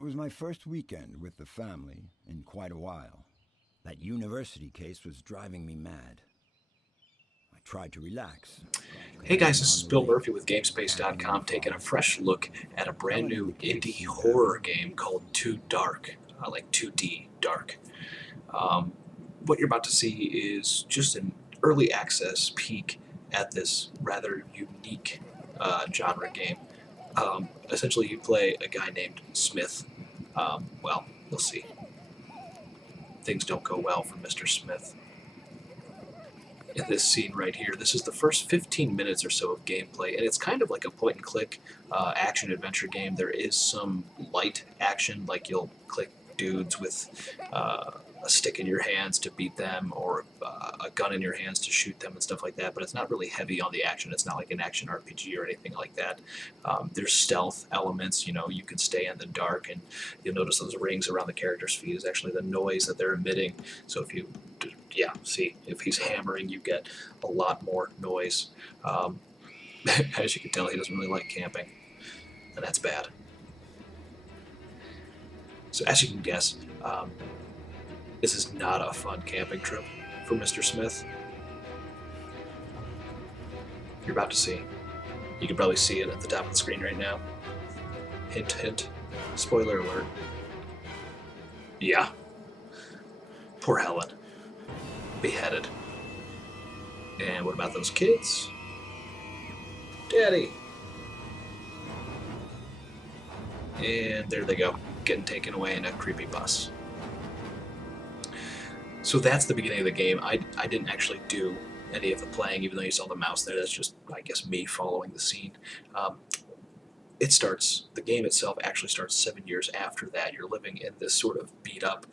It was my first weekend with the family in quite a while. That university case was driving me mad. I tried to relax. Hey guys, this is Bill Murphy with GameSpace.com taking a fresh look at a brand new indie horror game called Too Dark, like 2D Dark. What you're about to see is just an early access peek at this rather unique genre game. Essentially, you play a guy named Smith. Well, we'll see. Things don't go well for Mr. Smith. In this scene right here, this is the first 15 minutes or so of gameplay, and it's kind of like a point-and-click action-adventure game. There is some light action, like you'll click dudes with a stick in your hands to beat them, or a gun in your hands to shoot them and stuff like that, but it's not really heavy on the action. It's not like an action RPG or anything like that. There's stealth elements. You know, you can stay in the dark, and you'll notice those rings around the character's feet is actually the noise that they're emitting. So if you see, if he's hammering, you get a lot more noise. As you can tell, he doesn't really like camping, and that's bad. So as you can guess, this is not a fun camping trip for Mr. Smith. You're about to see. You can probably see it at the top of the screen right now. Hint, hint. Spoiler alert. Yeah. Poor Helen. Beheaded. And what about those kids? Daddy! And there they go, getting taken away in a creepy bus. So that's the beginning of the game. I didn't actually do any of the playing, even though you saw the mouse there. That's just, I guess, me following the scene. The game itself actually starts 7 years after that. You're living in this sort of beat-up,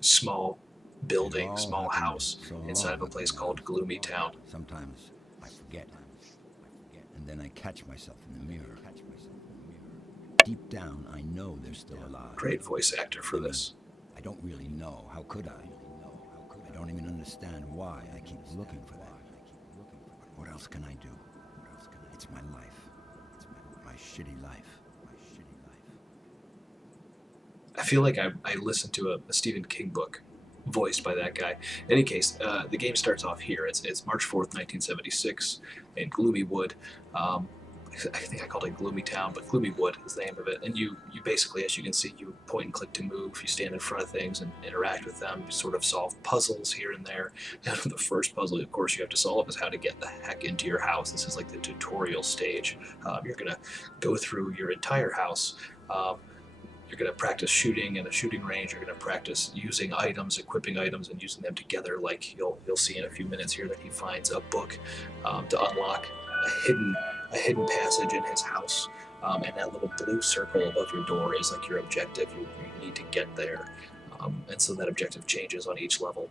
small building, small house inside of a place called Gloomywood. Sometimes I forget, and then I catch myself in the mirror. Deep down, I know they're still alive. Great voice actor for this. I don't really know. How could I? I don't even understand why I keep looking for them. But what else can I do? It's my life. It's my shitty life. I feel like I listened to a Stephen King book voiced by that guy. In any case, the game starts off here. It's March 4th, 1976 in Gloomywood. I think I called it Gloomy Town, but Gloomywood is the name of it. And you basically, as you can see, you point and click to move. You stand in front of things and interact with them. You sort of solve puzzles here and there. And the first puzzle, of course, you have to solve is how to get the heck into your house. This is like the tutorial stage. You're going to go through your entire house. You're going to practice shooting in a shooting range. You're going to practice using items, equipping items, and using them together. Like you'll see in a few minutes here that he finds a book to unlock a hidden passage in his house, and that little blue circle above your door is like your objective. You need to get there, and so that objective changes on each level.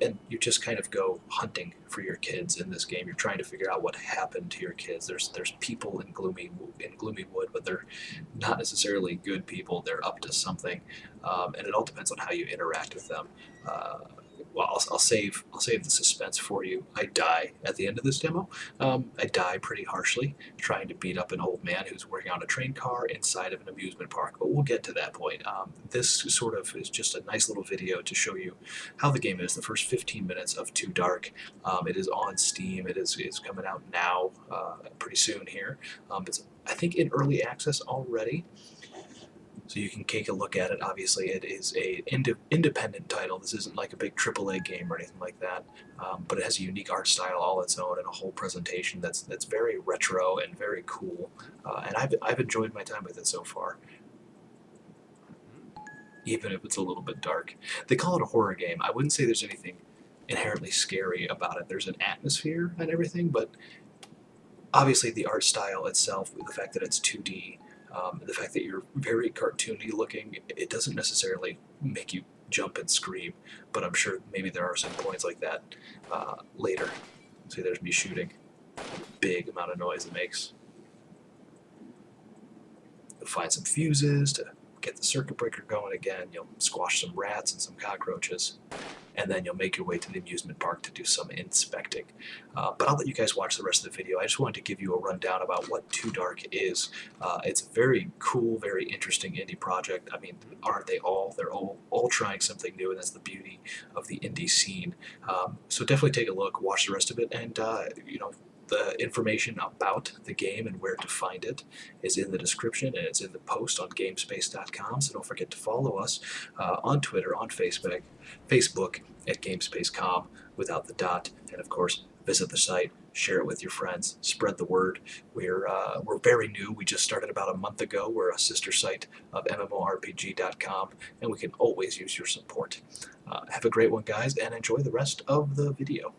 And you just kind of go hunting for your kids in this game. You're trying to figure out what happened to your kids. There's people in Gloomywood, but they're not necessarily good people. They're up to something, and it all depends on how you interact with them. Well, I'll save the suspense for you. I die at the end of this demo. I die pretty harshly trying to beat up an old man who's working on a train car inside of an amusement park, but we'll get to that point. This sort of is just a nice little video to show you how the game is. The first 15 minutes of Too Dark. It is on Steam. It is coming out now, pretty soon here. It's, I think, in early access already. So you can take a look at it. Obviously, it is a independent title. This isn't like a big AAA game or anything like that, but it has a unique art style all its own and a whole presentation that's very retro and very cool. And I've enjoyed my time with it so far, even if it's a little bit dark. They call it a horror game. I wouldn't say there's anything inherently scary about it. There's an atmosphere and everything, but obviously the art style itself, the fact that it's 2D. The fact that you're very cartoony looking, it doesn't necessarily make you jump and scream, but I'm sure maybe there are some points like that later. See, there's me shooting. Big amount of noise it makes. You'll find some fuses to get the circuit breaker going again. You'll squash some rats and some cockroaches. and then you'll make your way to the amusement park to do some inspecting. But I'll let you guys watch the rest of the video. I just wanted to give you a rundown about what Too Dark is. It's a very cool, very interesting indie project. I mean, aren't they all? They're all trying something new, and that's the beauty of the indie scene. So definitely take a look, watch the rest of it, and the information about the game and where to find it is in the description, and it's in the post on GameSpace.com. So don't forget to follow us on Twitter, on Facebook at GameSpace.com without the dot, and of course visit the site, share it with your friends, spread the word. We're very new. We just started about a month ago. We're a sister site of MMORPG.com, and we can always use your support. Have a great one, guys, and enjoy the rest of the video.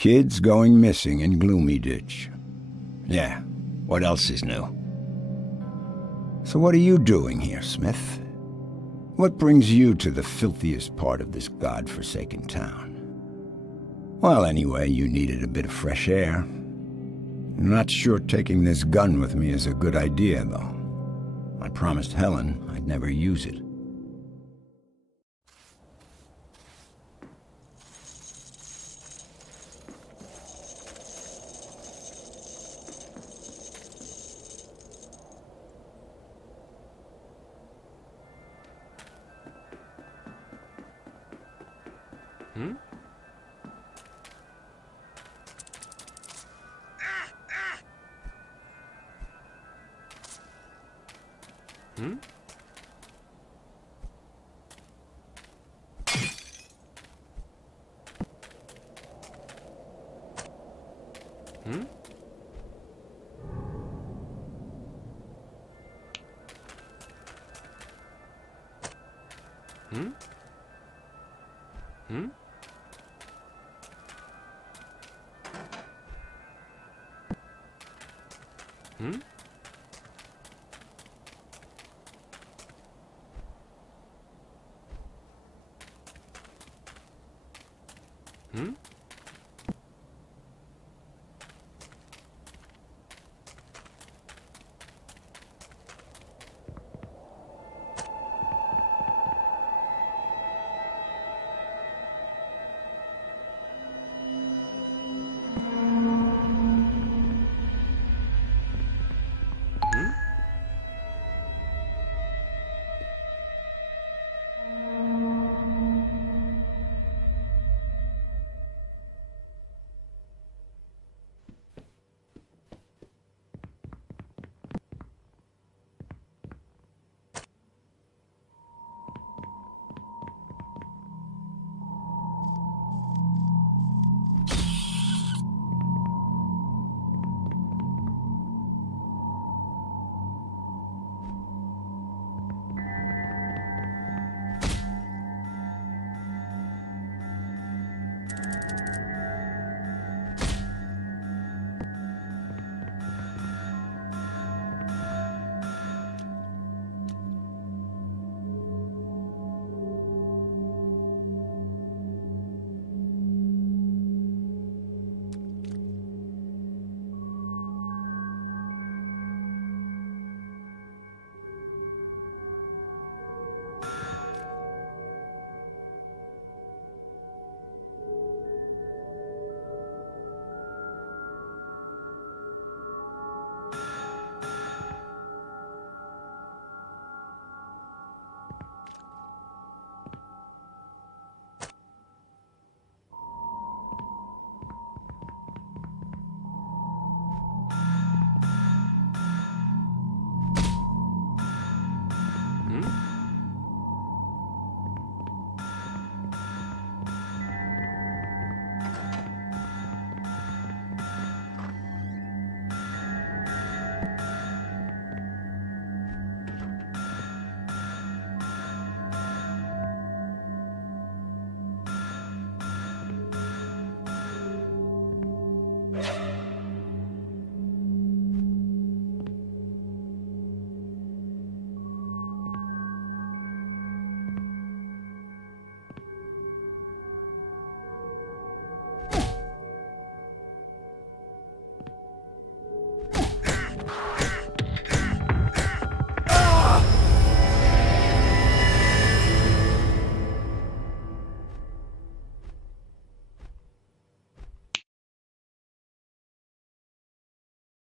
Kids going missing in Gloomy Ditch. Yeah, what else is new? So what are you doing here, Smith? What brings you to the filthiest part of this godforsaken town? Well, anyway, you needed a bit of fresh air. I'm not sure taking this gun with me is a good idea, though. I promised Helen I'd never use it. Hmm?